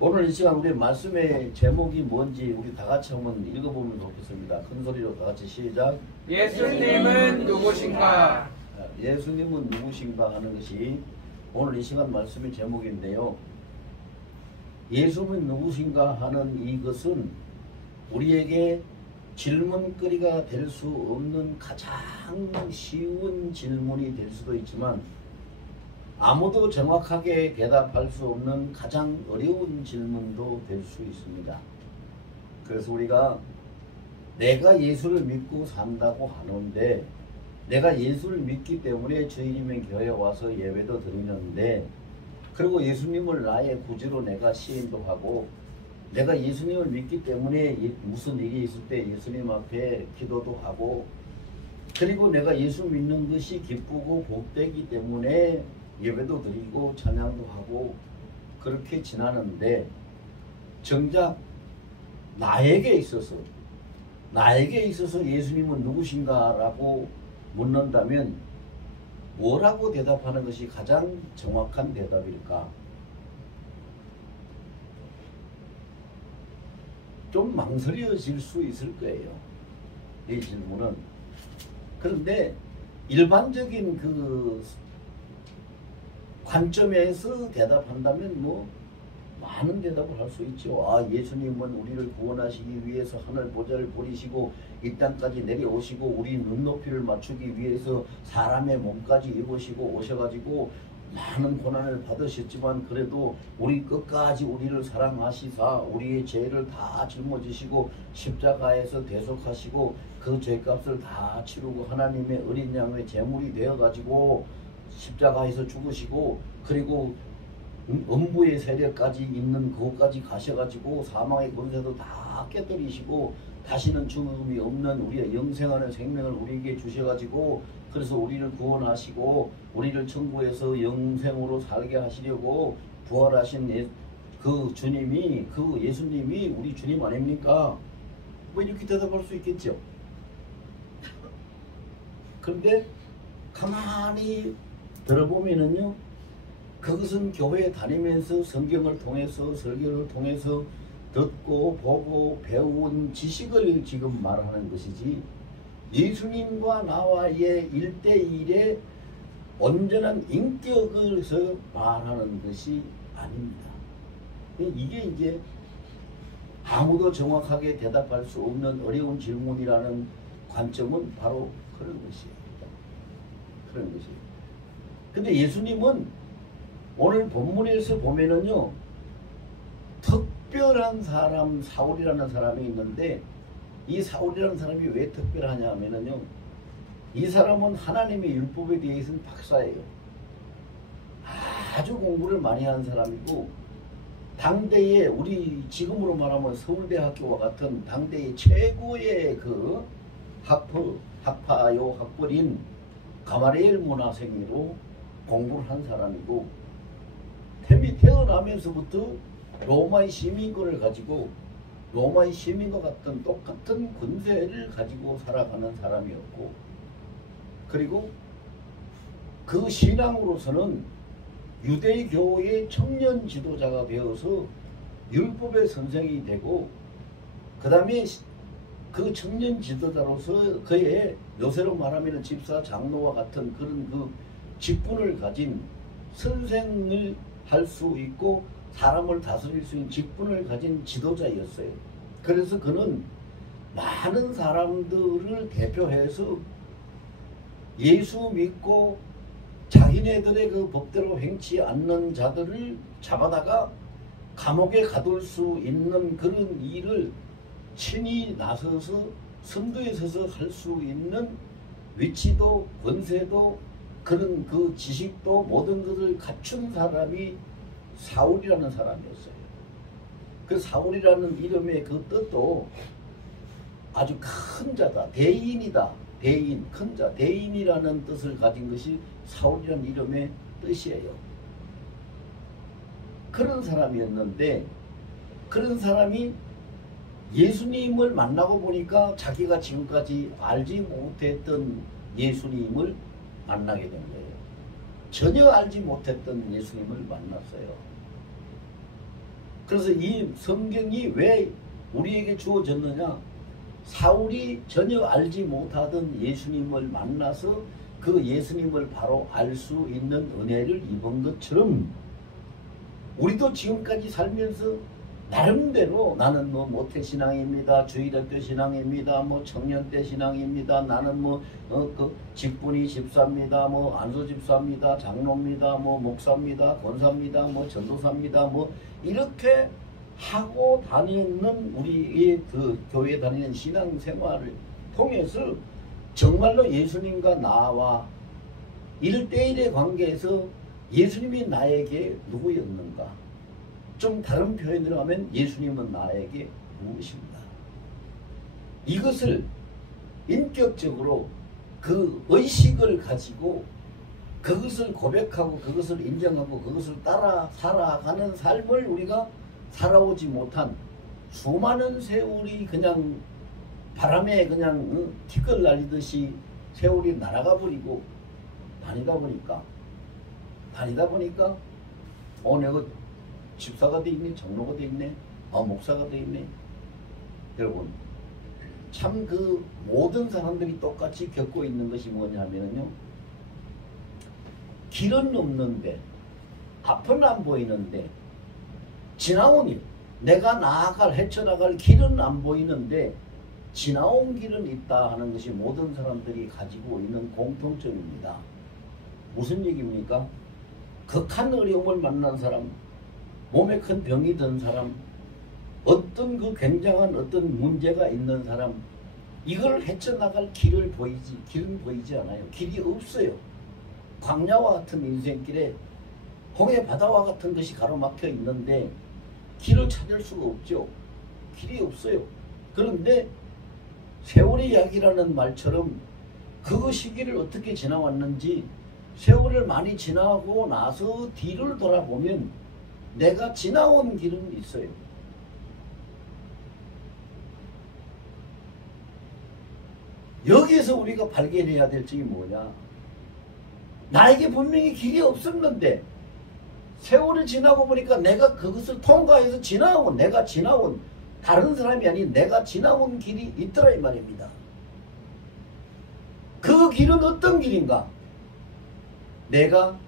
오늘 이 시간 우리 말씀의 제목이 뭔지 우리 다 같이 한번 읽어보면 좋겠습니다. 큰 소리로 다 같이 시작. 예수님은 누구신가? 예수님은 누구신가 하는 것이 오늘 이 시간 말씀의 제목인데요. 예수님은 누구신가 하는 이것은 우리에게 질문거리가 될 수 없는 가장 쉬운 질문이 될 수도 있지만 아무도 정확하게 대답할 수 없는 가장 어려운 질문도 될 수 있습니다. 그래서 우리가 내가 예수를 믿고 산다고 하는데 내가 예수를 믿기 때문에 주님의 교회에 와서 예배도 드리는데 그리고 예수님을 나의 구주로 내가 시인도 하고 내가 예수님을 믿기 때문에 무슨 일이 있을 때 예수님 앞에 기도도 하고 그리고 내가 예수 믿는 것이 기쁘고 복되기 때문에 예배도 드리고 찬양도 하고 그렇게 지나는데 정작 나에게 있어서 예수님은 누구신가 라고 묻는다면 뭐라고 대답하는 것이 가장 정확한 대답일까? 좀 망설여질 수 있을 거예요. 이 질문은. 그런데 일반적인 그 관점에서 대답한다면 뭐 많은 대답을 할 수 있죠. 아, 예수님은 우리를 구원하시기 위해서 하늘 보좌를 버리시고 이 땅까지 내려오시고 우리 눈높이를 맞추기 위해서 사람의 몸까지 입으시고 오셔가지고 많은 고난을 받으셨지만 그래도 우리 끝까지 우리를 사랑하시사 우리의 죄를 다 짊어지시고 십자가에서 대속하시고 그 죄값을 다 치르고 하나님의 어린 양의 제물이 되어가지고 십자가에서 죽으시고 그리고 음부의 세력까지 있는 그곳까지 가셔가지고 사망의 권세도 다 깨뜨리시고 다시는 죽음이 없는 우리의 영생하는 생명을 우리에게 주셔가지고 그래서 우리를 구원하시고 우리를 천국에서 영생으로 살게 하시려고 부활하신 그 주님이 그 예수님이 우리 주님 아닙니까? 뭐 이렇게 대답할 수 있겠죠. 그런데 가만히 들어보면은요 그것은 교회에 다니면서 성경을 통해서 설교를 통해서 듣고 보고 배운 지식을 지금 말하는 것이지 예수님과 나와의 1대1의 온전한 인격을서 말하는 것이 아닙니다. 이게 이제 아무도 정확하게 대답할 수 없는 어려운 질문이라는 관점은 바로 그런 것이에요. 그런 것이에요. 근데 예수님은 오늘 본문에서 보면은요 특별한 사람 사울이라는 사람이 있는데 이 사울이라는 사람이 왜 특별하냐 하면은요 이 사람은 하나님의 율법에 대해서는 박사예요. 아주 공부를 많이 한 사람이고 당대에 우리 지금으로 말하면 서울대학교와 같은 당대의 최고의 그 학파요 학벌인 가마리엘 문화생으로 공부를 한 사람이고 태어나면서부터 로마의 시민권을 가지고 로마의 시민과 같은 똑같은 권세를 가지고 살아가는 사람이었고 그리고 그 신앙으로서는 유대교의 청년 지도자가 되어서 율법의 선생이 되고 그 다음에 그 청년 지도자로서 그의 요새로 말하면 집사 장로와 같은 그런 그 직분을 가진 선생을 할 수 있고 사람을 다스릴 수 있는 직분을 가진 지도자였어요. 그래서 그는 많은 사람들을 대표해서 예수 믿고 자기네들의 그 법대로 행치 않는 자들을 잡아다가 감옥에 가둘 수 있는 그런 일을 친히 나서서 선두에 서서 할 수 있는 위치도 권세도 그런 그 지식도 모든 것을 갖춘 사람이 사울이라는 사람이었어요. 그 사울이라는 이름의 그 뜻도 아주 큰 자다. 대인이다. 대인, 큰 자. 대인이라는 뜻을 가진 것이 사울이라는 이름의 뜻이에요. 그런 사람이었는데 그런 사람이 예수님을 만나고 보니까 자기가 지금까지 알지 못했던 예수님을 만나게 된 거예요. 전혀 알지 못했던 예수님을 만났어요. 그래서 이 성경이 왜 우리에게 주어졌느냐? 사울이 전혀 알지 못하던 예수님을 만나서 그 예수님을 바로 알 수 있는 은혜를 입은 것처럼 우리도 지금까지 살면서 나름대로 나는 뭐 모태신앙입니다, 주일학교 신앙입니다, 뭐 청년대 신앙입니다, 나는 뭐 그 직분이 집사입니다, 뭐 안수 집사입니다, 장로입니다, 뭐 목사입니다, 권사입니다, 뭐 전도사입니다, 뭐 이렇게 하고 다니는 우리의 그 교회 다니는 신앙생활을 통해서 정말로 예수님과 나와 1대1의 관계에서 예수님이 나에게 누구였는가? 좀 다른 표현으로 하면 예수님은 나에게 무엇입니다. 이것을 인격적으로 그 의식을 가지고 그것을 고백하고 그것을 인정하고 그것을 따라 살아가는 삶을 우리가 살아오지 못한 수많은 세월이 그냥 바람에 그냥 티끌 날리듯이 세월이 날아가 버리고 다니다 보니까 내가 집사가 돼 있네, 장로가 돼 있네, 목사가 돼 있네. 여러분 참 그 모든 사람들이 똑같이 겪고 있는 것이 뭐냐면요, 길은 없는데 앞은 안 보이는데 지나온 일, 내가 헤쳐나갈 길은 안 보이는데 지나온 길은 있다 하는 것이 모든 사람들이 가지고 있는 공통점입니다. 무슨 얘기입니까? 극한 어려움을 만난 사람, 몸에 큰 병이 든 사람, 어떤 그 굉장한 어떤 문제가 있는 사람, 이걸 헤쳐나갈 길은 보이지 않아요. 길이 없어요. 광야와 같은 인생길에 홍해 바다와 같은 것이 가로막혀 있는데 길을 찾을 수가 없죠. 길이 없어요. 그런데 세월의 이야기라는 말처럼 그 시기를 어떻게 지나왔는지 세월을 많이 지나고 나서 뒤를 돌아보면 내가 지나온 길은 있어요. 여기에서 우리가 발견해야 될 점이 뭐냐? 나에게 분명히 길이 없었는데 세월을 지나고 보니까 내가 그것을 통과해서 내가 지나온 다른 사람이 아닌 내가 지나온 길이 있더라 이 말입니다. 그 길은 어떤 길인가? 내가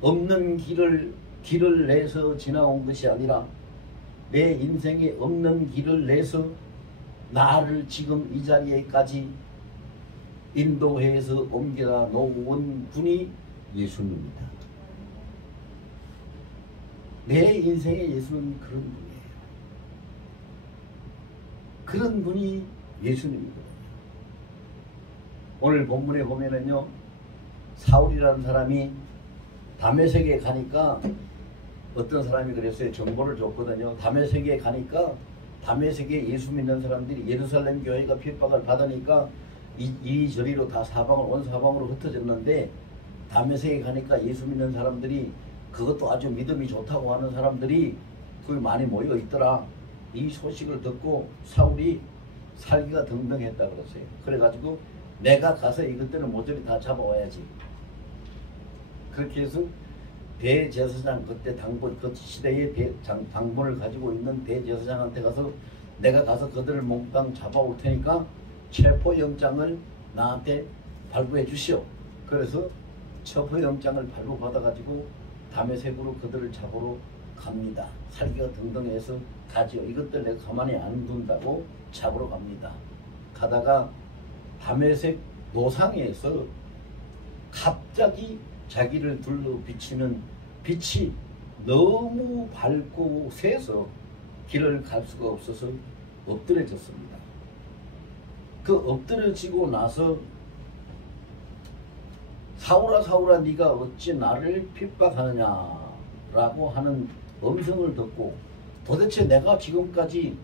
없는 길을 내서 지나온 것이 아니라 내 인생에 없는 길을 내서 나를 지금 이 자리에까지 인도해서 옮겨다 놓은 분이 예수님입니다. 내 인생의 예수는 그런 분이에요. 그런 분이 예수님이거든요. 오늘 본문에 보면은요, 사울이라는 사람이 다메섹에 가니까 어떤 사람이 그랬어요. 정보를 줬거든요. 다메섹에 가니까 다메섹에 예수 믿는 사람들이 예루살렘 교회가 핍박을 받으니까 이저리로 다 온 사방으로 흩어졌는데 다메섹에 가니까 예수 믿는 사람들이 그것도 아주 믿음이 좋다고 하는 사람들이 거기 많이 모여 있더라. 이 소식을 듣고 사울이 살기가 등등했다 그랬어요. 그래가지고 내가 가서 이것들을 모조리 다 잡아와야지. 그렇게 해서 대제사장, 그때 그 시대의 당본을 가지고 있는 대제사장한테 가서 내가 가서 그들을 몽땅 잡아올 테니까 체포영장을 나한테 발부해 주시오. 그래서 체포영장을 발부받아가지고 다메섹으로 그들을 잡으러 갑니다. 살기가 등등해서 가지요. 이것들 내가 가만히 안 둔다고 잡으러 갑니다. 가다가 다메섹 노상에서 갑자기 자기를 둘러 비치는 빛이 너무 밝고 세서 길을 갈 수가 없어서 엎드려졌습니다. 그 엎드려지고 나서 사울아 사울아 네가 어찌 나를 핍박하느냐라고 하는 음성을 듣고 도대체 내가 지금까지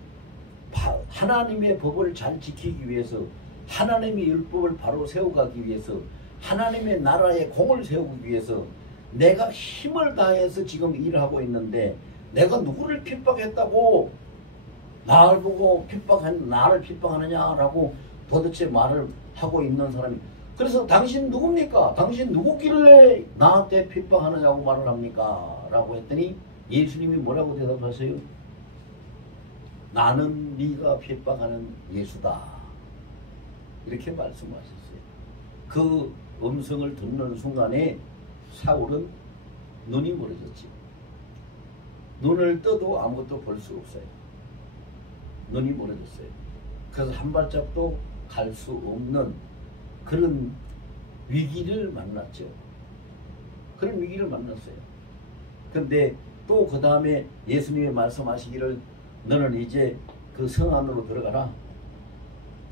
하나님의 법을 잘 지키기 위해서 하나님의 율법을 바로 세워가기 위해서 하나님의 나라의 공을 세우기 위해서 내가 힘을 다해서 지금 일을 하고 있는데 내가 누구를 핍박했다고 나를 보고 나를 핍박하느냐라고 도대체 말을 하고 있는 사람이, 그래서 당신 누굽니까? 당신 누구 길래 나한테 핍박하느냐고 말을 합니까? 라고 했더니 예수님이 뭐라고 대답하세요? 나는 네가 핍박하는 예수다. 이렇게 말씀하셨어요. 그 음성을 듣는 순간에 사울은 눈이 멀어졌지. 눈을 떠도 아무것도 볼 수 없어요. 눈이 멀어졌어요. 그래서 한 발짝도 갈 수 없는 그런 위기를 만났죠. 그런 위기를 만났어요. 근데 또 그 다음에 예수님이 말씀하시기를 너는 이제 그 성 안으로 들어가라.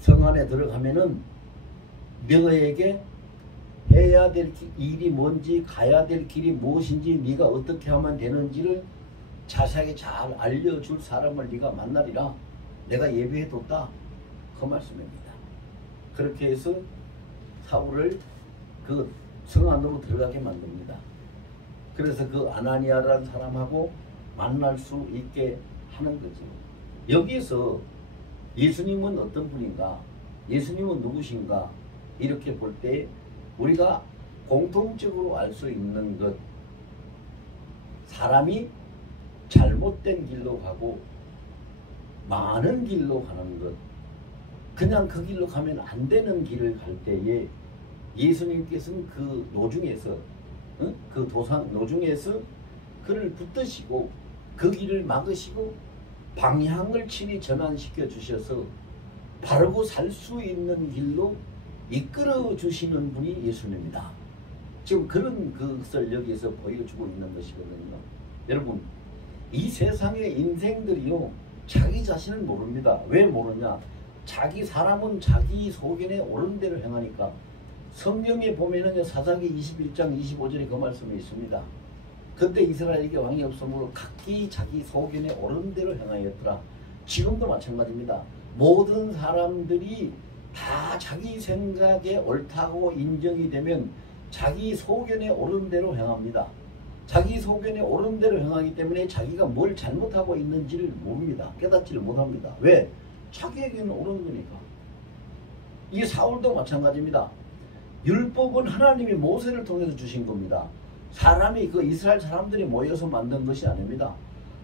성 안에 들어가면은 너에게 해야 될 일이 뭔지 가야 될 길이 무엇인지 네가 어떻게 하면 되는지를 자세하게 잘 알려줄 사람을 네가 만나리라. 내가 예비해뒀다. 그 말씀입니다. 그렇게 해서 사울을 그 성 안으로 들어가게 만듭니다. 그래서 그 아나니아라는 사람하고 만날 수 있게 하는 거죠. 여기서 예수님은 어떤 분인가? 예수님은 누구신가? 이렇게 볼 때 우리가 공통적으로 알 수 있는 것, 사람이 잘못된 길로 가고 많은 길로 가는 것, 그냥 그 길로 가면 안 되는 길을 갈 때에 예수님께서는 그 노중에서 그 도상 노중에서 그를 붙드시고 그 길을 막으시고 방향을 친히 전환시켜 주셔서 바르고 살 수 있는 길로 이끌어 주시는 분이 예수님입니다. 지금 그런 것을 여기에서 보여주고 있는 것이거든요. 여러분, 이 세상의 인생들이요, 자기 자신을 모릅니다. 왜 모르냐? 사람은 자기 소견에 옳은 대로 행하니까. 성경에 보면은 사사기 21장 25절에 그 말씀이 있습니다. 그때 이스라엘에게 왕이 없으므로 각기 자기 소견에 옳은 대로 행하였더라. 지금도 마찬가지입니다. 모든 사람들이 다 자기 생각에 옳다고 인정이 되면 자기 소견에 옳은 대로 행합니다. 자기 소견에 옳은 대로 행하기 때문에 자기가 뭘 잘못하고 있는지를 모릅니다. 깨닫지를 못합니다. 왜? 자기에게는 옳은 거니까. 이 사울도 마찬가지입니다. 율법은 하나님이 모세를 통해서 주신 겁니다. 사람이 그 이스라엘 사람들이 모여서 만든 것이 아닙니다.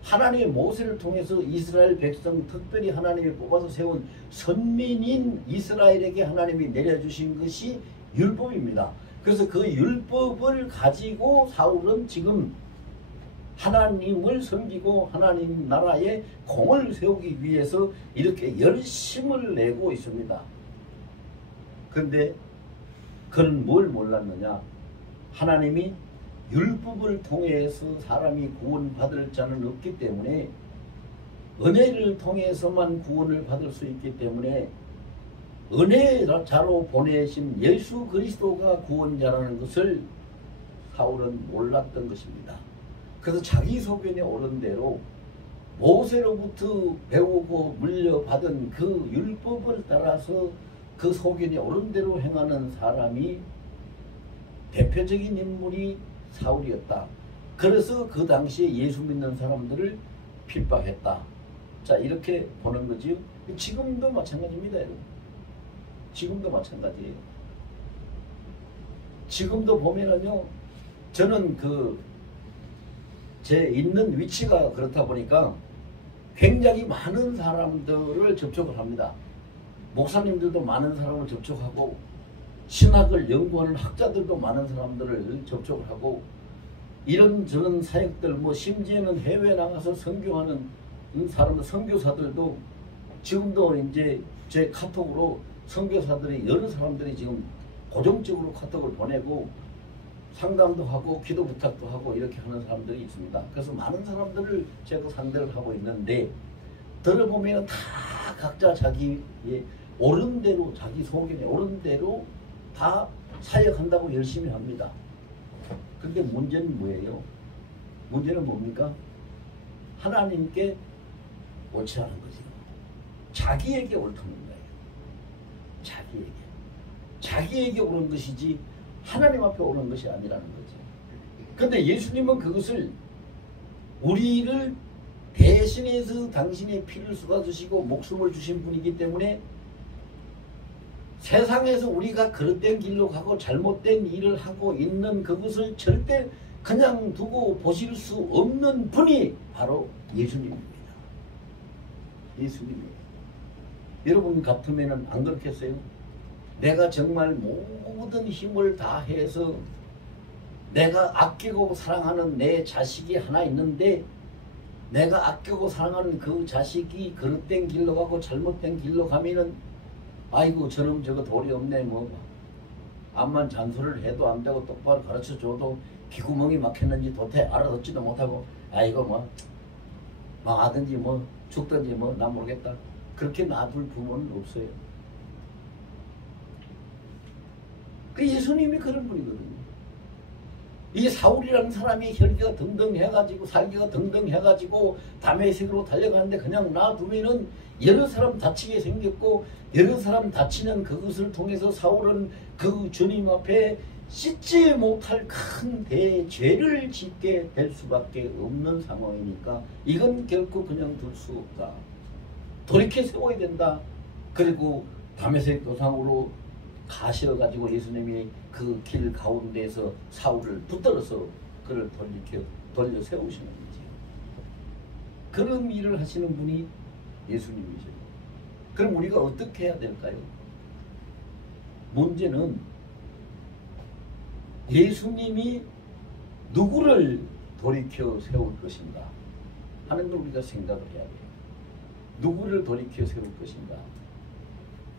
하나님의 모세를 통해서 이스라엘 백성, 특별히 하나님이 뽑아서 세운 선민인 이스라엘에게 하나님이 내려주신 것이 율법입니다. 그래서 그 율법을 가지고 사울은 지금 하나님을 섬기고 하나님 나라에 공을 세우기 위해서 이렇게 열심을 내고 있습니다. 그런데 그는 뭘 몰랐느냐? 하나님이 율법을 통해서 사람이 구원받을 자는 없기 때문에 은혜를 통해서만 구원을 받을 수 있기 때문에 은혜자로 보내신 예수 그리스도가 구원자라는 것을 사울은 몰랐던 것입니다. 그래서 자기 소견에 옳은 대로 모세로부터 배우고 물려받은 그 율법을 따라서 그 소견에 옳은 대로 행하는 사람이 대표적인 인물이 사울이었다. 그래서 그 당시에 예수 믿는 사람들을 핍박했다. 자, 이렇게 보는 거지요. 지금도 마찬가지입니다, 여러분. 지금도 마찬가지예요. 지금도 보면은요, 저는 제 있는 위치가 그렇다 보니까 굉장히 많은 사람들을 접촉을 합니다. 목사님들도 많은 사람을 접촉하고 신학을 연구하는 학자들도 많은 사람들을 접촉을 하고 이런저런 사역들 심지어는 해외에 나가서 선교하는 사람 선교사들도 지금도 이제 제 카톡으로 선교사들이 여러 사람들이 지금 고정적으로 카톡을 보내고 상담도 하고 기도 부탁도 하고 이렇게 하는 사람들이 있습니다. 그래서 많은 사람들을 제가 상대를 하고 있는데 들어보면 다 각자 자기의 옳은 대로 자기 소견에 옳은 대로 다 사역한다고 열심히 합니다. 근데 문제는 뭐예요? 문제는 뭡니까? 하나님께 옳지 않은 거죠. 자기에게 옳다는 거예요. 자기에게 옳은 것이지 하나님 앞에 옳은 것이 아니라는 거죠. 근데 예수님은 그것을 우리를 대신해서 당신의 피를 쏟아주시고 목숨을 주신 분이기 때문에 세상에서 우리가 그릇된 길로 가고 잘못된 일을 하고 있는 그것을 절대 그냥 두고 보실 수 없는 분이 바로 예수님입니다. 예수님이에요. 여러분 같으면 안 그렇겠어요? 내가 정말 모든 힘을 다해서 내가 아끼고 사랑하는 내 자식이 하나 있는데 내가 아끼고 사랑하는 그 자식이 그릇된 길로 가고 잘못된 길로 가면은 아이고 저놈 저거 도리 없네 뭐 암만 잔소리를 해도 안 되고 똑바로 가르쳐줘도 귀구멍이 막혔는지 도대 알아듣지도 못하고 아이고 뭐 망하든지 뭐 죽든지 뭐 난 모르겠다 그렇게 놔둘 부모는 없어요. 그 예수님이 그런 분이거든요. 이 사울이라는 사람이 혈기가 등등 해가지고 살기가 등등 해가지고 다메섹으로 달려가는데 그냥 놔두면은 여러 사람 다치게 생겼고 여러 사람 다치는 그것을 통해서 사울은 그 주님 앞에 씻지 못할 큰 대죄를 짓게 될 수밖에 없는 상황이니까 이건 결코 그냥 둘 수 없다. 돌이켜 세워야 된다. 그리고 다메섹 도상으로 가셔가지고 예수님이 그 길 가운데에서 사울을 붙들어서 그를 돌려 세우시는 거지. 그런 일을 하시는 분이 예수님이죠. 그럼 우리가 어떻게 해야 될까요? 문제는 예수님이 누구를 돌이켜 세울 것인가 하는 걸 우리가 생각을 해야 돼요. 누구를 돌이켜 세울 것인가.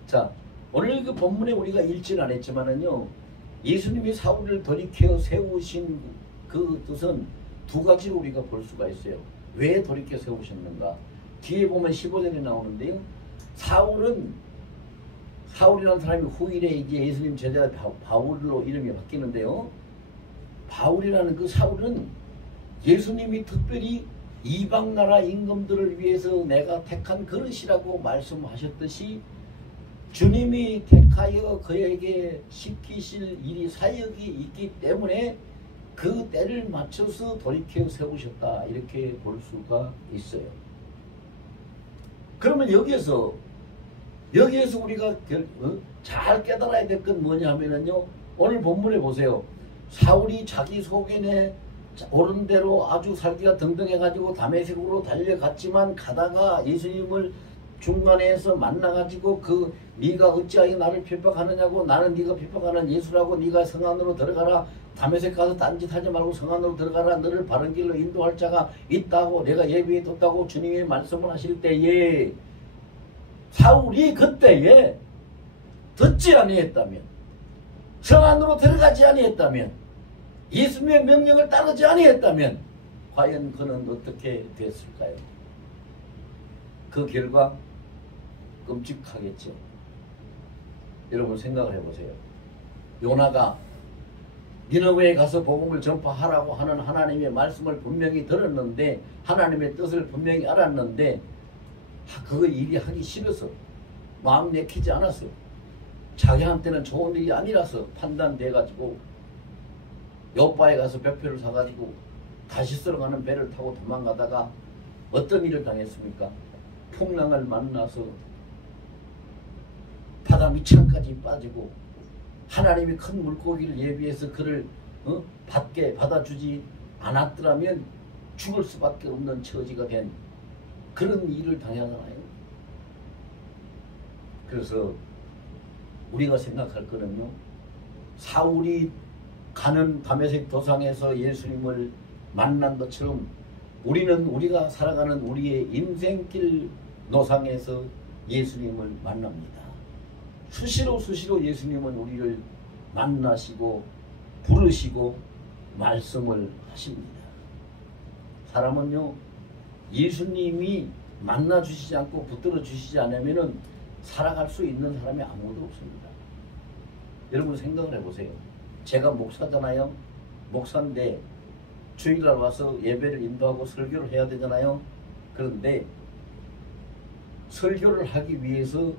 자, 오늘 그 본문에 우리가 읽지는 않았지만은요, 예수님이 사울을 돌이켜 세우신 그 뜻은 두 가지로 우리가 볼 수가 있어요. 왜 돌이켜 세우셨는가? 뒤에 보면 15절에 나오는데요. 사울이라는 사람이 후일에 이제 예수님 제자 바울로 이름이 바뀌는데요. 바울이라는 그 사울은 예수님이 특별히 이방 나라 임금들을 위해서 내가 택한 그릇이라고 말씀하셨듯이 주님이 택하여 그에게 시키실 일이 사역이 있기 때문에 그 때를 맞춰서 돌이켜 세우셨다 이렇게 볼 수가 있어요. 그러면 여기에서 우리가 잘 깨달아야 될 건 뭐냐 하면은요, 오늘 본문에 보세요. 사울이 자기 속에 옳은 대로 아주 살기가 등등해가지고 다메섹으로 달려갔지만 가다가 예수님을 중간에서 만나가지고 네가 어찌하여 나를 핍박하느냐고 나는 네가 핍박하는 예수라고 네가 성 안으로 들어가라 다메섹 가서 딴짓하지 말고 성 안으로 들어가라 너를 바른 길로 인도할 자가 있다고 내가 예비해 뒀다고 주님이 말씀을 하실 때에 사울이 그때에 듣지 아니했다면 성 안으로 들어가지 아니했다면 예수님의 명령을 따르지 아니했다면 과연 그는 어떻게 됐을까요? 그 결과 끔찍하겠죠. 여러분 생각을 해보세요. 요나가 니느웨에 가서 복음을 전파하라고 하는 하나님의 말씀을 분명히 들었는데 하나님의 뜻을 분명히 알았는데 그 일이 하기 싫어서 마음 내키지 않았어. 자기한테는 좋은 일이 아니라서 판단돼가지고 요바에 가서 배표를 사가지고 다시스로 가는 배를 타고 도망가다가 어떤 일을 당했습니까? 풍랑을 만나서 바다 밑창까지 빠지고 하나님이 큰 물고기를 예비해서 그를 받아주지 않았더라면 죽을 수밖에 없는 처지가 된 그런 일을 당하잖아요. 그래서 우리가 생각할 거는요, 사울이 가는 다메섹 도상에서 예수님을 만난 것처럼 우리는 우리가 살아가는 우리의 인생길 노상에서 예수님을 만납니다. 수시로 예수님은 우리를 만나시고 부르시고 말씀을 하십니다. 사람은요, 예수님이 만나주시지 않고 붙들어 주시지 않으면 살아갈 수 있는 사람이 아무도 없습니다. 여러분 생각을 해보세요. 제가 목사잖아요. 목사인데 주일날 와서 예배를 인도하고 설교를 해야 되잖아요. 그런데 설교를 하기 위해서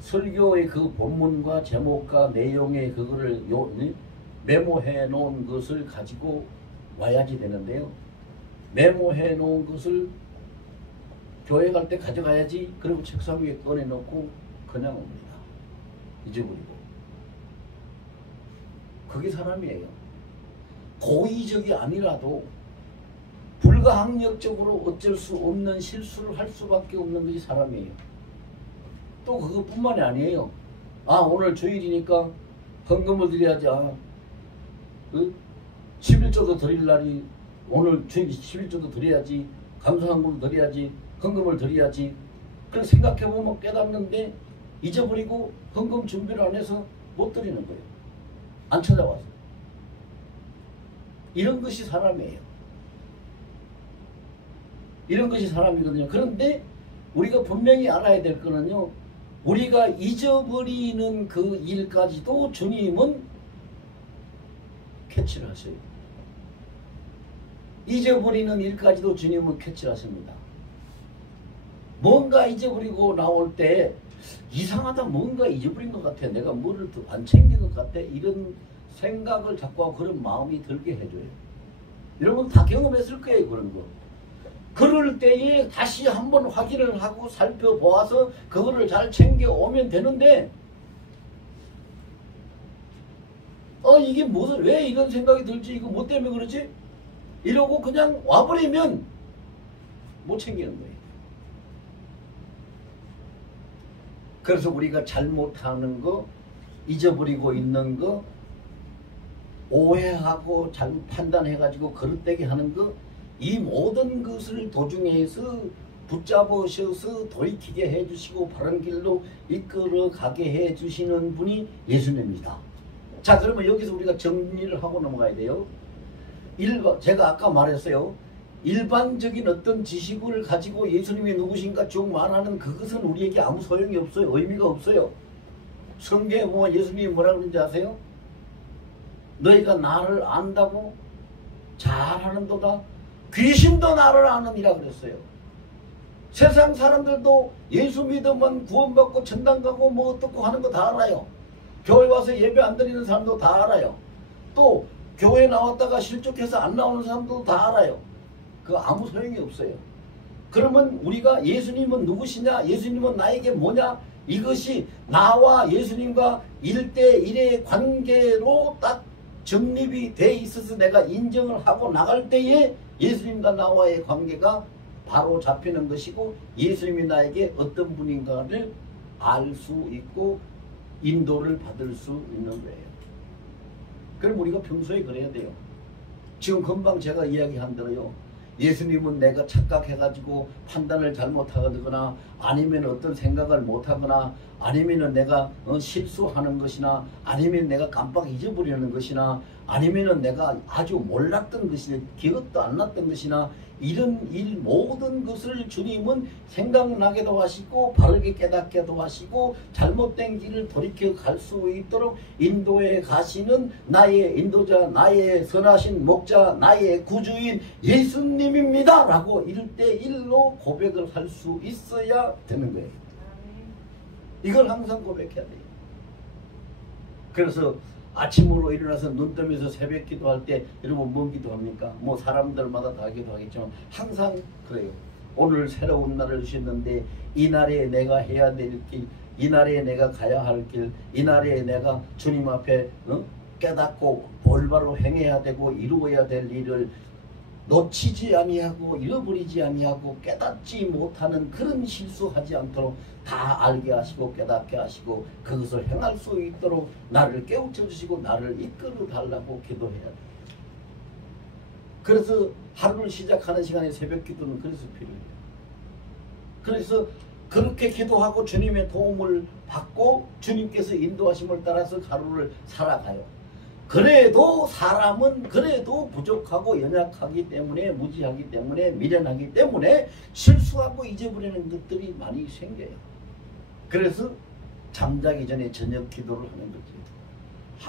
설교의 그 본문과 제목과 내용의 그거를 메모해 놓은 것을 가지고 와야지 되는데요. 메모해 놓은 것을 교회 갈 때 가져가야지. 그리고 책상 위에 꺼내 놓고 그냥 옵니다. 잊어버리고. 그게 사람이에요. 고의적이 아니라도 불가항력적으로 어쩔 수 없는 실수를 할 수밖에 없는 것이 사람이에요. 또 그것뿐만이 아니에요. 아, 오늘 주일이니까 헌금을 드려야지. 11조도 드릴 날이 오늘 주일 11조도 드려야지. 감사헌금을 드려야지. 헌금을 드려야지. 그걸 생각해보면 깨닫는데 잊어버리고 헌금 준비를 안 해서 못 드리는 거예요. 안 찾아와서. 이런 것이 사람이에요. 이런 것이 사람이거든요. 그런데 우리가 분명히 알아야 될 거는요. 우리가 잊어버리는 그 일까지도 주님은 캐치를 하셔요. 잊어버리는 일까지도 주님은 캐치를 하십니다. 뭔가 잊어버리고 나올 때 이상하다, 뭔가 잊어버린 것 같아, 내가 뭐를 안 챙긴 것 같아, 이런 생각을 자꾸 하고 그런 마음이 들게 해줘요. 여러분 다 경험했을 거예요. 그런 거. 그럴 때에 다시 한번 확인을 하고 살펴보아서 그거를 잘 챙겨오면 되는데 이게 무슨, 왜 이런 생각이 들지, 이거 뭐 때문에 그러지, 이러고 그냥 와버리면 못 챙기는 거예요. 그래서 우리가 잘못하는 거, 잊어버리고 있는 거, 오해하고 잘못 판단해가지고 그릇되게 하는 거, 이 모든 것을 도중에서 붙잡으셔서 돌이키게 해주시고 바른 길로 이끌어 가게 해주시는 분이 예수님입니다. 자, 그러면 여기서 우리가 정리를 하고 넘어가야 돼요. 제가 아까 말했어요. 일반적인 어떤 지식을 가지고 예수님이 누구신가 쭉 말하는 그것은 우리에게 아무 소용이 없어요. 의미가 없어요. 성경에 보면 예수님이 뭐라 그러는지 아세요? 너희가 나를 안다고 잘하는도다 귀신도 나를 아느니라 그랬어요. 세상 사람들도 예수 믿으면 구원받고 천당 가고 뭐 어떻고 하는 거 다 알아요. 교회 와서 예배 안 드리는 사람도 다 알아요. 또 교회 나왔다가 실족해서 안 나오는 사람도 다 알아요. 그거 아무 소용이 없어요. 그러면 우리가 예수님은 누구시냐, 예수님은 나에게 뭐냐, 이것이 나와 예수님과 1대1의 관계로 딱 정립이 돼 있어서 내가 인정을 하고 나갈 때에 예수님과 나와의 관계가 바로 잡히는 것이고 예수님이 나에게 어떤 분인가를 알 수 있고 인도를 받을 수 있는 거예요. 그럼 우리가 평소에 그래야 돼요. 지금 금방 제가 이야기한 대로요. 예수님은 내가 착각해가지고 판단을 잘못하거나 아니면 어떤 생각을 못하거나 아니면 내가 실수하는 것이나 아니면 내가 깜빡 잊어버리는 것이나 아니면 내가 아주 몰랐던 것이나 기억도 안 났던 것이나 이런 일 모든 것을 주님은 생각나게도 하시고 바르게 깨닫게도 하시고 잘못된 길을 돌이켜 갈 수 있도록 인도해 가시는 나의 인도자, 나의 선하신 목자, 나의 구주인 예수님입니다 라고 1대1로 고백을 할 수 있어야 되는 거예요. 이걸 항상 고백해야 돼요. 그래서 아침으로 일어나서 눈 뜨면서 새벽 기도할 때 여러분 뭔 기도합니까? 뭐 사람들마다 다 기도하겠지만 항상 그래요. 오늘 새로운 날을 주셨는데 이 날에 내가 해야 될 길, 이 날에 내가 가야 할 길, 이 날에 내가 주님 앞에 깨닫고 올바로 행해야 되고 이루어야 될 일을 놓치지 아니하고 잃어버리지 아니하고 깨닫지 못하는 그런 실수하지 않도록 다 알게 하시고 깨닫게 하시고 그것을 행할 수 있도록 나를 깨우쳐 주시고 나를 이끌어 달라고 기도해야 돼요. 그래서 하루를 시작하는 시간에 새벽 기도는 그래서 필요해요. 그래서 그렇게 기도하고 주님의 도움을 받고 주님께서 인도하심을 따라서 하루를 살아가요. 그래도 사람은 그래도 부족하고 연약하기 때문에 무지하기 때문에 미련하기 때문에 실수하고 잊어버리는 것들이 많이 생겨요. 그래서 잠자기 전에 저녁 기도를 하는 거지.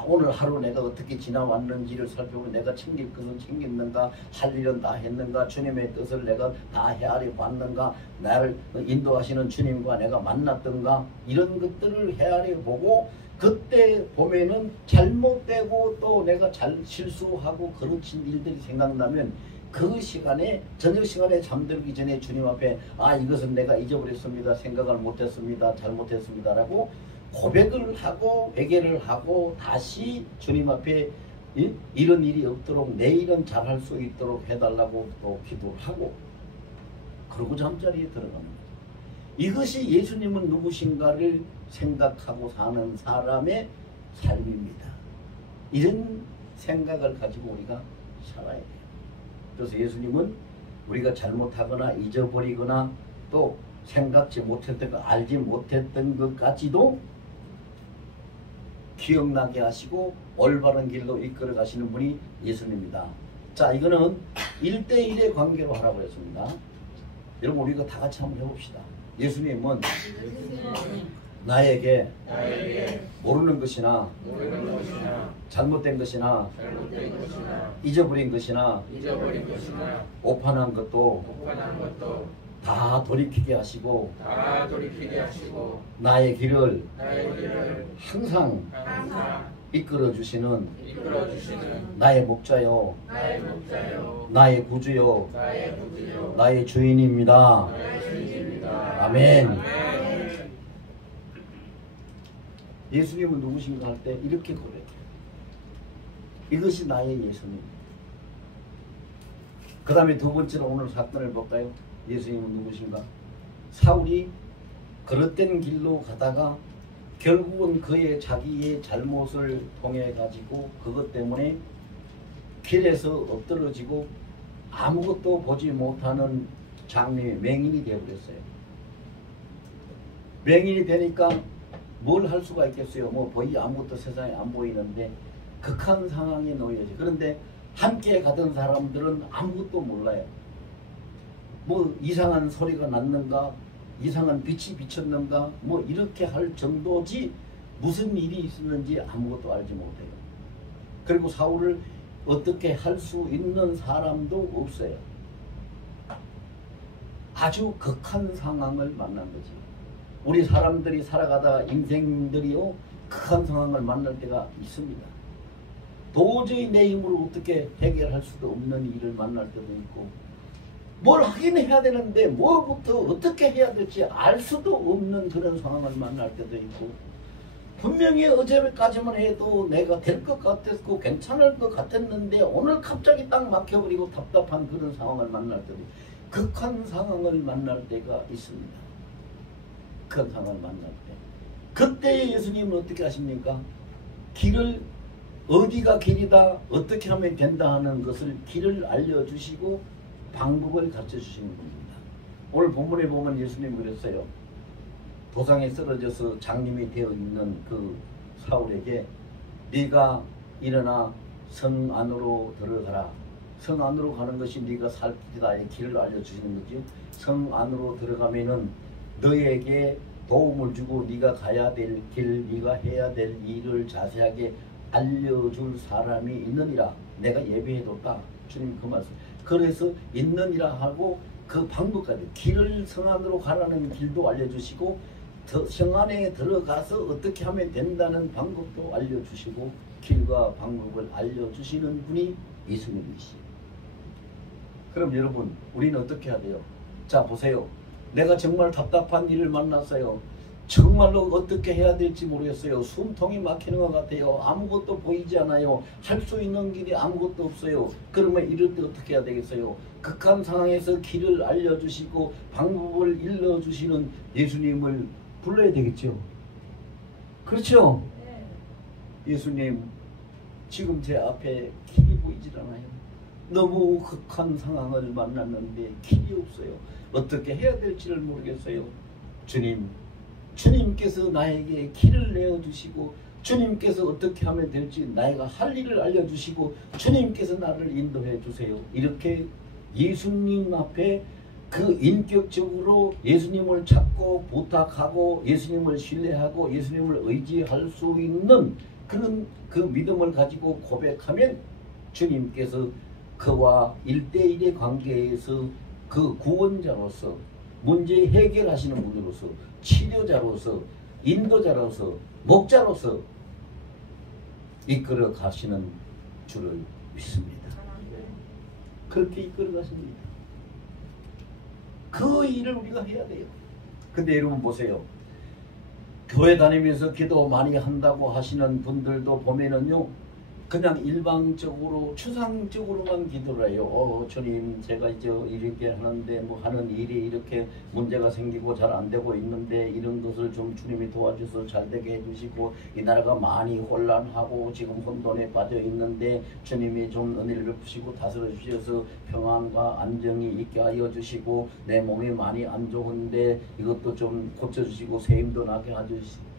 오늘 하루 내가 어떻게 지나왔는지를 살펴보고 내가 챙길 것은 챙겼는가, 할 일은 다 했는가, 주님의 뜻을 내가 다 헤아려 봤는가, 나를 인도하시는 주님과 내가 만났던가, 이런 것들을 헤아려 보고 그때 보면은 잘못되고 또 내가 실수하고 그르친 일들이 생각나면 그 시간에 저녁 시간에 잠들기 전에 주님 앞에 이것은 내가 잊어버렸습니다. 생각을 못했습니다. 잘못했습니다. 라고 고백을 하고 회개를 하고 다시 주님 앞에 이런 일이 없도록 내일은 잘할 수 있도록 해달라고 또 기도를 하고 그러고 잠자리에 들어가는 거예요. 이것이 예수님은 누구신가를 생각하고 사는 사람의 삶입니다. 이런 생각을 가지고 우리가 살아야 돼요. 그래서 예수님은 우리가 잘못하거나 잊어버리거나 또 생각지 못했던 것, 알지 못했던 것까지도 기억나게 하시고 올바른 길로 이끌어 가시는 분이 예수님입니다. 자, 이거는 1대1의 관계로 하라고 했습니다. 여러분 우리가 다 같이 한번 해봅시다. 예수님은 나에게 모르는 것이나 잘못된 것이나 잊어버린 것이나 오판한 것도 다 돌이키게 하시고 나의 길을 항상 이끌어 주시는 나의 목자요, 나의 구주요, 나의 주인입니다. 아멘. 예수님은 누구신가 할 때 이렇게 고백해요. 이것이 나의 예수님. 그 다음에 두 번째로 오늘 사건을 볼까요? 예수님은 누구신가? 사울이 그릇된 길로 가다가 결국은 그의 자기의 잘못을 통해 가지고 그것 때문에 길에서 엎드러지고 아무것도 보지 못하는 장래의 맹인이 되어버렸어요. 맹인이 되니까 뭘 할 수가 있겠어요? 뭐 거의 아무것도 세상에 안 보이는데 극한 상황에 놓여지. 그런데 함께 가던 사람들은 아무것도 몰라요. 뭐 이상한 소리가 났는가, 이상한 빛이 비쳤는가, 뭐 이렇게 할 정도지 무슨 일이 있었는지 아무것도 알지 못해요. 그리고 사울을 어떻게 할 수 있는 사람도 없어요. 아주 극한 상황을 만난 거지. 우리 사람들이 살아가다 인생들이요 극한 상황을 만날 때가 있습니다. 도저히 내 힘으로 어떻게 해결할 수도 없는 일을 만날 때도 있고 뭘 하긴 해야 되는데 뭐부터 어떻게 해야 될지 알 수도 없는 그런 상황을 만날 때도 있고 분명히 어제까지만 해도 내가 될 것 같았고 괜찮을 것 같았는데 오늘 갑자기 딱 막혀버리고 답답한 그런 상황을 만날 때도 있고 극한 상황을 만날 때가 있습니다. 큰 상황을 만날 때 그때 예수님은 어떻게 하십니까? 길을 어디가 길이다 어떻게 하면 된다 하는 것을 길을 알려주시고 방법을 가르쳐 주시는 분입니다. 오늘 본문에 보면 예수님이 그랬어요. 도상에 쓰러져서 장님이 되어 있는 그 사울에게 네가 일어나 성 안으로 들어가라. 성 안으로 가는 것이 네가 살 길이다의 길을 알려주시는 거죠. 성 안으로 들어가면은 너에게 도움을 주고 네가 가야 될 길, 네가 해야 될 일을 자세하게 알려줄 사람이 있느니라. 내가 예배해뒀다. 주님 그 말씀. 그래서 있느니라 하고 그 방법까지 길을 성 안으로 가라는 길도 알려주시고 성 안에 들어가서 어떻게 하면 된다는 방법도 알려주시고 길과 방법을 알려주시는 분이 예수님이시죠. 그럼 여러분 우리는 어떻게 해야 돼요? 자 보세요. 내가 정말 답답한 일을 만났어요. 정말로 어떻게 해야 될지 모르겠어요. 숨통이 막히는 것 같아요. 아무것도 보이지 않아요. 할 수 있는 길이 아무것도 없어요. 그러면 이럴 때 어떻게 해야 되겠어요? 극한 상황에서 길을 알려주시고 방법을 일러주시는 예수님을 불러야 되겠죠. 그렇죠? 예수님 지금 제 앞에 길이 보이질 않아요. 너무 극한 상황을 만났는데 길이 없어요. 어떻게 해야 될지를 모르겠어요. 주님, 주님께서 나에게 길을 내어주시고 주님께서 어떻게 하면 될지 내가 할 일을 알려주시고 주님께서 나를 인도해 주세요. 이렇게 예수님 앞에 그 인격적으로 예수님을 찾고 부탁하고 예수님을 신뢰하고 예수님을 의지할 수 있는 그런 그 믿음을 가지고 고백하면 주님께서 그와 1대1의 관계에서 그 구원자로서 문제 해결하시는 분으로서 치료자로서 인도자로서 목자로서 이끌어 가시는 줄을 믿습니다. 그렇게 이끌어 가십니다. 그 일을 우리가 해야 돼요. 근데 여러분 보세요. 교회 다니면서 기도 많이 한다고 하시는 분들도 보면은요 그냥 일방적으로 추상적으로만 기도를 해요. 주님, 제가 이제 이렇게 하는데 뭐 하는 일이 이렇게 문제가 생기고 잘 안 되고 있는데 이런 것을 좀 주님이 도와줘서 잘 되게 해주시고, 이 나라가 많이 혼란하고 지금 혼돈에 빠져 있는데 주님이 좀 은혜를 베푸시고 다스려 주셔서 평안과 안정이 있게 하여 주시고, 내 몸이 많이 안 좋은데 이것도 좀 고쳐주시고 세임도 나게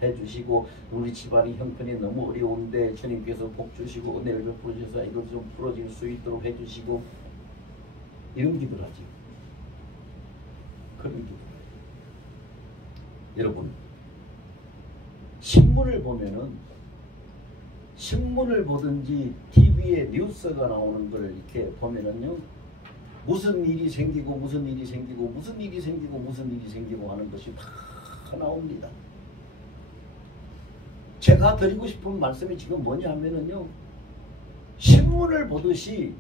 해주시고, 우리 집안이 형편이 너무 어려운데 주님께서 복 주시고 은혜를 베풀어 주셔서 이것 좀 풀어질 수 있도록 해주시고, 이런 기도를 하죠. 그런 기도. 여러분, 신문을 보든지 TV에 뉴스가 나오는 걸 이렇게 보면은요, 무슨 일이 생기고 무슨 일이 생기고 무슨 일이 생기고 무슨 일이 생기고 하는 것이 다 나옵니다. 제가 드리고 싶은 말씀이 지금 뭐냐 하면은요, 신문을 보듯이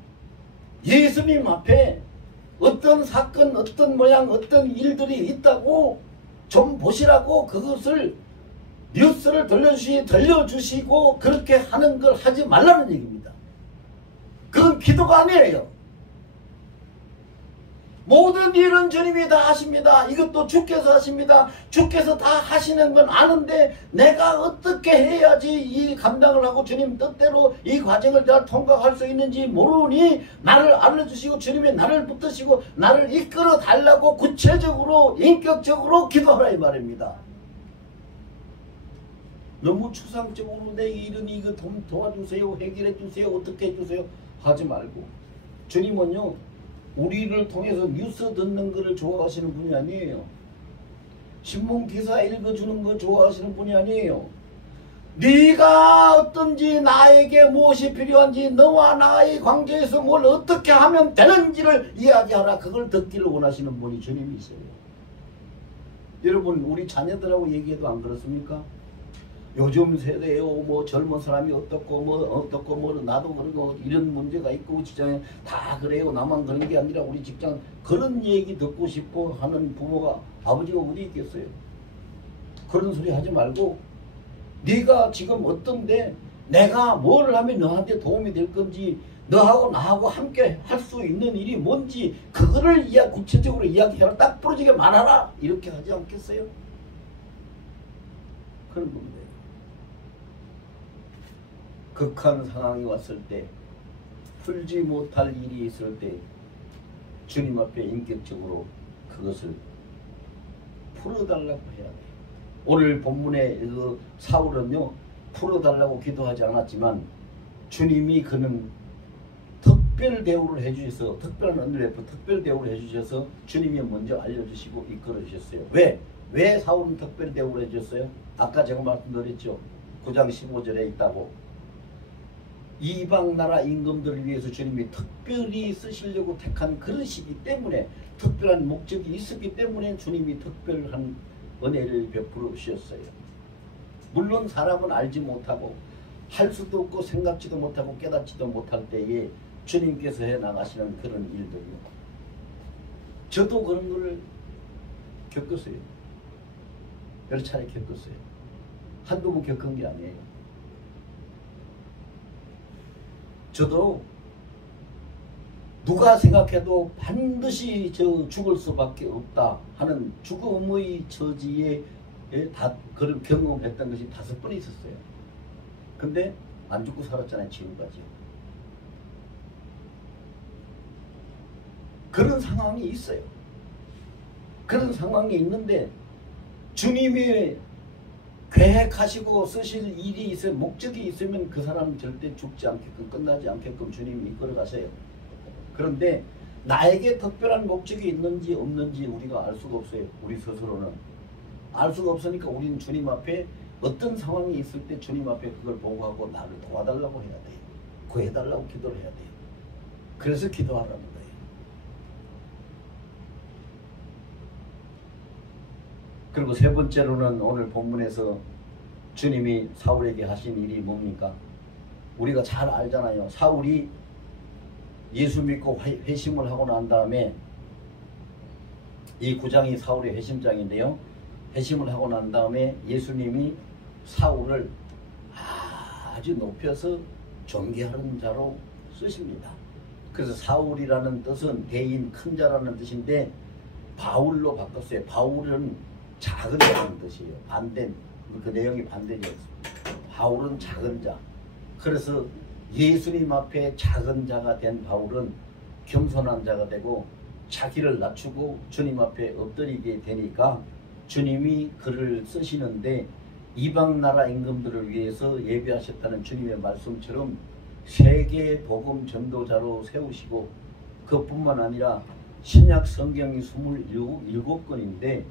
예수님 앞에 어떤 사건, 어떤 모양, 어떤 일들이 있다고 좀 보시라고, 그것을 뉴스를 들려주시고 그렇게 하는 걸 하지 말라는 얘기입니다. 그건 기도가 아니에요. 모든 일은 주님이 다 하십니다. 이것도 주께서 하십니다. 주께서 다 하시는 건 아는데 내가 어떻게 해야지 이 감당을 하고 주님 뜻대로 이 과정을 잘 통과할 수 있는지 모르니 나를 알려주시고 주님이 나를 붙드시고 나를 이끌어 달라고 구체적으로 인격적으로 기도하라 이 말입니다. 너무 추상적으로 내 일은 이거 도와주세요, 해결해 주세요, 어떻게 해주세요 하지 말고, 주님은요 우리를 통해서 뉴스 듣는 것을 좋아하시는 분이 아니에요. 신문 기사 읽어주는 거 좋아하시는 분이 아니에요. 네가 어떤지, 나에게 무엇이 필요한지, 너와 나의 관계에서 뭘 어떻게 하면 되는지를 이야기하라, 그걸 듣기를 원하시는 분이 주님이세요. 여러분, 우리 자녀들하고 얘기해도 안 그렇습니까? 요즘 세대요, 뭐 젊은 사람이 어떻고 뭐 나도 그러고 이런 문제가 있고 직장에 다 그래요, 나만 그런 게 아니라 우리 직장, 그런 얘기 듣고 싶어 하는 부모가, 아버지가 어디 있겠어요? 그런 소리 하지 말고, 네가 지금 어떤데 내가 뭘 하면 너한테 도움이 될 건지, 너하고 나하고 함께 할 수 있는 일이 뭔지 그거를 구체적으로 이야기해라, 딱 부러지게 말하라, 이렇게 하지 않겠어요? 그런 겁니다. 극한 상황이 왔을 때, 풀지 못할 일이 있을 때 주님 앞에 인격적으로 그것을 풀어달라고 해야 돼요. 오늘 본문의 그 사울은요, 풀어달라고 기도하지 않았지만 주님이 그는 특별 대우를 해주셔서, 특별한 은혜를 특별 대우를 해주셔서 주님이 먼저 알려주시고 이끌어주셨어요. 왜 사울은 특별 대우를 해주셨어요? 아까 제가 말씀드렸죠. 9장 15절에 있다고. 이방 나라 임금들을 위해서 주님이 특별히 쓰시려고 택한 그릇이기 때문에, 특별한 목적이 있었기 때문에 주님이 특별한 은혜를 베풀어 주셨어요. 물론 사람은 알지 못하고 할 수도 없고 생각지도 못하고 깨닫지도 못할 때에 주님께서 해나가시는 그런 일들이요. 저도 그런 거를 겪었어요. 여러 차례 겪었어요. 한두 번 겪은 게 아니에요. 저도 누가 생각해도 반드시 죽을 수밖에 없다 하는 죽음의 처지에 그런 경험했던 것이 5번 있었어요. 근데 안 죽고 살았잖아요, 지금까지요. 그런 상황이 있어요. 그런 상황이 있는데 주님이 계획하시고 쓰실 일이 있어요. 목적이 있으면 그 사람은 절대 죽지 않게끔, 끝나지 않게끔 주님이 이끌어 가세요. 그런데 나에게 특별한 목적이 있는지 없는지 우리가 알 수가 없어요. 우리 스스로는 알 수가 없으니까 우리는 주님 앞에 어떤 상황이 있을 때 주님 앞에 그걸 보고하고 나를 도와달라고 해야 돼요. 구해달라고 기도를 해야 돼요. 그래서 기도하라는 거예요. 그리고 세 번째로는 오늘 본문에서 주님이 사울에게 하신 일이 뭡니까? 우리가 잘 알잖아요. 사울이 예수 믿고 회심을 하고 난 다음에, 이 9장이 사울의 회심장인데요. 회심을 하고 난 다음에 예수님이 사울을 아주 높여서 존귀하는 자로 쓰십니다. 그래서 사울이라는 뜻은 대인 큰 자라는 뜻인데 바울로 바꿨어요. 바울은 작은 자라는 뜻이에요. 반대, 그 내용이 반대되었습니다. 바울은 작은 자. 그래서 예수님 앞에 작은 자가 된 바울은 겸손한 자가 되고 자기를 낮추고 주님 앞에 엎드리게 되니까 주님이 그를 쓰시는데 이방 나라 임금들을 위해서 예비하셨다는 주님의 말씀처럼 세계 복음 전도자로 세우시고 그뿐만 아니라 신약 성경이 27권인데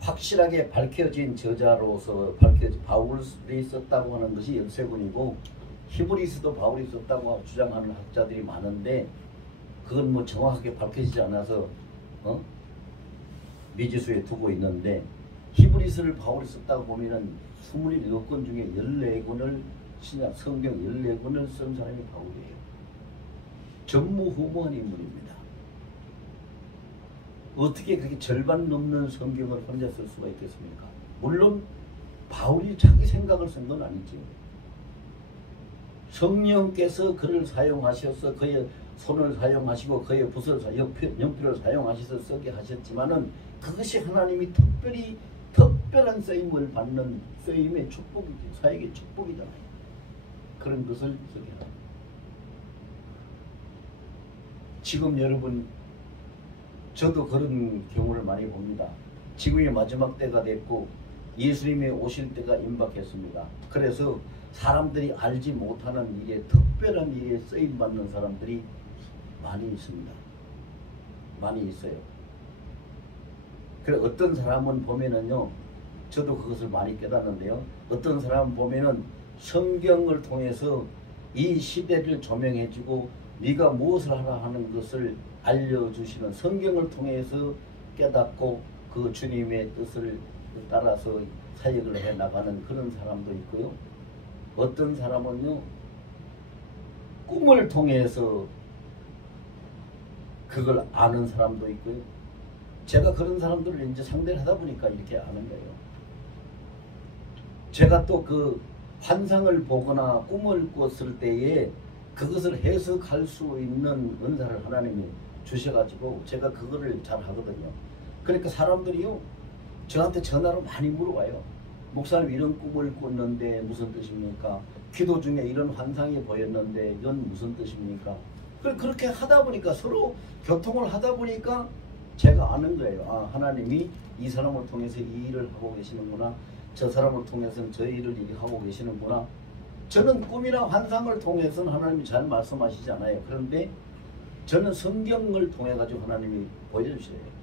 확실하게 밝혀진 저자로서 밝혀진 바울이 썼다고 하는 것이 13권이고 히브리서도 바울이 썼다고 주장하는 학자들이 많은데 그건 뭐 정확하게 밝혀지지 않아서 미지수에 두고 있는데 히브리서를 바울이 썼다고 보면은 27권 중에 14권을 신약 성경 14권을 쓴 사람이 바울이에요. 전무후무한 인물입니다. 어떻게 그렇게 절반 넘는 성경을 혼자 쓸 수가 있겠습니까? 물론 바울이 자기 생각을 쓴 건 아니죠. 성령께서 그를 사용하셔서 그의 손을 사용하시고 그의 붓을 연필을 사용하셔서 쓰게 하셨지만은 그것이 하나님이 특별한 쓰임을 받는 쓰임의 축복이죠. 사역의 축복이잖아요. 그런 것을 쓰게 합니다. 지금 여러분 저도 그런 경우를 많이 봅니다. 지금이 마지막 때가 됐고 예수님이 오실 때가 임박했습니다. 그래서 사람들이 알지 못하는 일에 특별한 일에 쓰임받는 사람들이 많이 있습니다. 많이 있어요. 그래 어떤 사람은 보면은요, 저도 그것을 많이 깨닫는데요. 어떤 사람은 보면은 성경을 통해서 이 시대를 조명해주고 네가 무엇을 하라 하는 것을 알려주시는 성경을 통해서 깨닫고 그 주님의 뜻을 따라서 사역을 해나가는 그런 사람도 있고요. 어떤 사람은요, 꿈을 통해서 그걸 아는 사람도 있고요. 제가 그런 사람들을 이제 상대를 하다 보니까 이렇게 아는 거예요. 제가 또 그 환상을 보거나 꿈을 꿨을 때에 그것을 해석할 수 있는 은사를 하나님이 주셔가지고 제가 그거를 잘 하거든요. 그러니까 사람들이요, 저한테 전화로 많이 물어와요. 목사님 이런 꿈을 꿨는데 무슨 뜻입니까? 기도 중에 이런 환상이 보였는데 이건 무슨 뜻입니까? 그렇게 하다 보니까 서로 교통을 하다 보니까 제가 아는 거예요. 아, 하나님이 이 사람을 통해서 이 일을 하고 계시는구나. 저 사람을 통해서는 저 일을 하고 계시는구나. 저는 꿈이나 환상을 통해서는 하나님이 잘 말씀하시지 않아요. 그런데 저는 성경을 통해 가지고 하나님이 보여주셔요.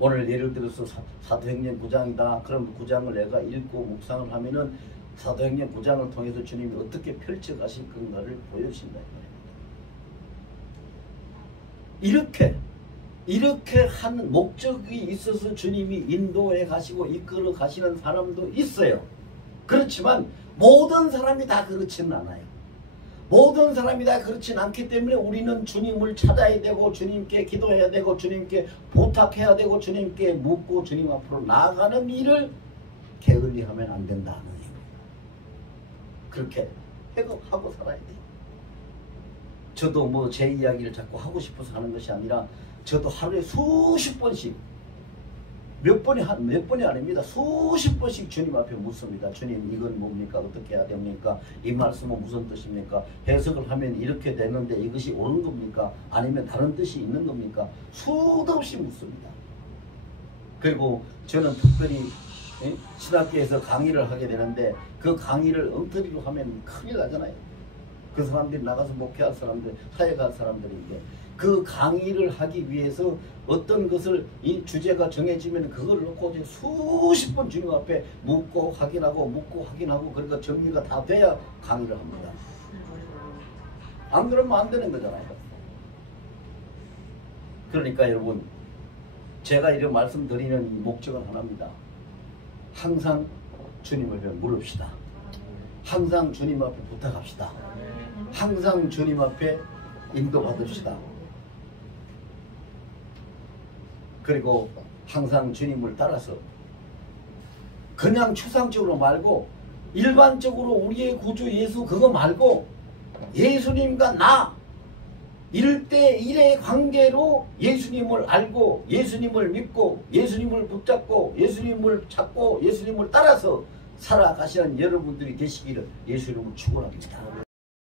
오늘 예를 들어서 사도행전 9장이다. 그럼 9장을 내가 읽고 묵상을 하면은 사도행전 9장을 통해서 주님이 어떻게 펼쳐 가실 건가를 보여주신다. 이렇게 하는 목적이 있어서 주님이 인도해 가시고 이끌어 가시는 사람도 있어요. 그렇지만 모든 사람이 다 그렇지는 않아요. 모든 사람이 다 그렇진 않기 때문에 우리는 주님을 찾아야 되고 주님께 기도해야 되고 주님께 부탁해야 되고 주님께 묻고 주님 앞으로 나아가는 일을 게을리하면 안 된다는 얘기입니다. 그렇게 하고 살아야 돼요. 저도 뭐 제 이야기를 자꾸 하고 싶어서 하는 것이 아니라 저도 하루에 수십 번씩 몇 번이 아닙니다. 수십 번씩 주님 앞에 묻습니다. 주님 이건 뭡니까? 어떻게 해야 됩니까? 이 말씀은 무슨 뜻입니까? 해석을 하면 이렇게 되는데 이것이 옳은 겁니까? 아니면 다른 뜻이 있는 겁니까? 수도 없이 묻습니다. 그리고 저는 특별히 신학교에서 강의를 하게 되는데 그 강의를 엉터리로 하면 큰일 나잖아요. 그 사람들이 나가서 목회할 사람들, 사역할 사람들인데 그 강의를 하기 위해서 어떤 것을 이 주제가 정해지면 그걸 놓고 이제 수십 번 주님 앞에 묻고 확인하고 그러니까 정리가 다 돼야 강의를 합니다. 안 그러면 안 되는 거잖아요. 그러니까 여러분, 제가 이런 말씀드리는 목적은 하나입니다. 항상 주님 앞에 물읍시다. 항상 주님 앞에 부탁합시다. 항상 주님 앞에 인도받읍시다. 그리고 항상 주님을 따라서 그냥 추상적으로 말고 일반적으로 우리의 구주 예수 그거 말고 예수님과 나 1대1의 관계로 예수님을 알고 예수님을 믿고 예수님을 붙잡고 예수님을 찾고 예수님을 따라서 살아가시는 여러분들이 되시기를 예수 이름으로 축원합니다.